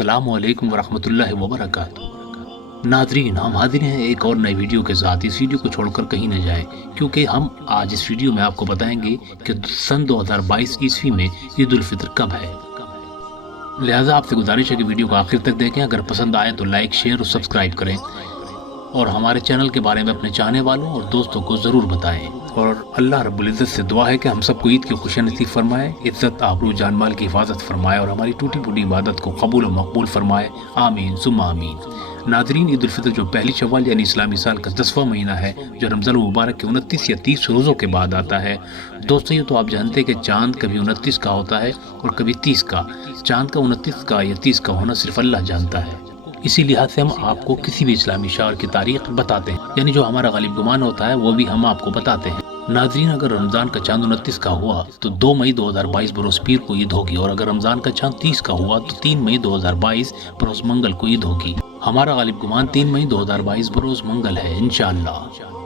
السلام علیکم ورحمۃ اللہ وبرکاتہ۔ ناظرین، ہم حاضر ہیں ایک اور نئی ویڈیو کے ساتھ۔ اس ویڈیو کو چھوڑ کر کہیں نہ جائیں، کیونکہ ہم آج اس ویڈیو میں آپ کو بتائیں گے کہ سن 2022 عیسوی میں عید الفطر کب ہے۔ لہٰذا آپ سے گزارش ہے کہ ویڈیو کو آخر تک دیکھیں۔ اگر پسند آئے تو لائک، شیئر اور سبسکرائب کریں، اور ہمارے چینل کے بارے میں اپنے چاہنے والوں اور دوستوں کو ضرور بتائیں۔ اور اللہ رب العزت سے دعا ہے کہ ہم سب کو عید کی خوشیاں نصیب فرمائے، عزت، آبرو، جان مال کی حفاظت فرمائے، اور ہماری ٹوٹی پھوٹی عبادت کو قبول و مقبول فرمائے، آمین ثم آمین۔ ناظرین، عید الفطر جو پہلی شوال یعنی اسلامی سال کا 10واں مہینہ ہے، جو رمضان المبارک کے 29 یا 30 روزوں کے بعد آتا ہے۔ دوستو، یہ تو آپ جانتے ہیں کہ چاند کبھی 29 کا ہوتا ہے اور کبھی 30 کا۔ چاند کا 29 کا یا 30 کا ہونا صرف اللہ جانتا ہے۔ اسی لحاظ سے ہم آپ کو کسی بھی اسلامی شہر کی تاریخ بتاتے ہیں، یعنی جو ہمارا غالب گمان ہوتا ہے وہ بھی ہم آپ کو بتاتے ہیں۔ ناظرین، اگر رمضان کا چاند 29 کا ہوا تو 2 مئی 2022 بروز پیر کو عید ہوگی، اور اگر رمضان کا چاند 30 کا ہوا تو 3 مئی 2022 بروز منگل کو عید ہوگی۔ ہمارا غالب گمان 3 مئی 2022 بروز منگل ہے، انشاءاللہ۔